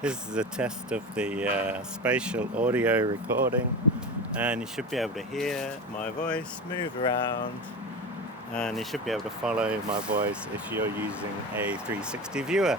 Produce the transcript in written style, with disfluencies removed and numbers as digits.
This is a test of the spatial audio recording, and you should be able to hear my voice move around, and you should be able to follow my voice if you're using a 360 viewer.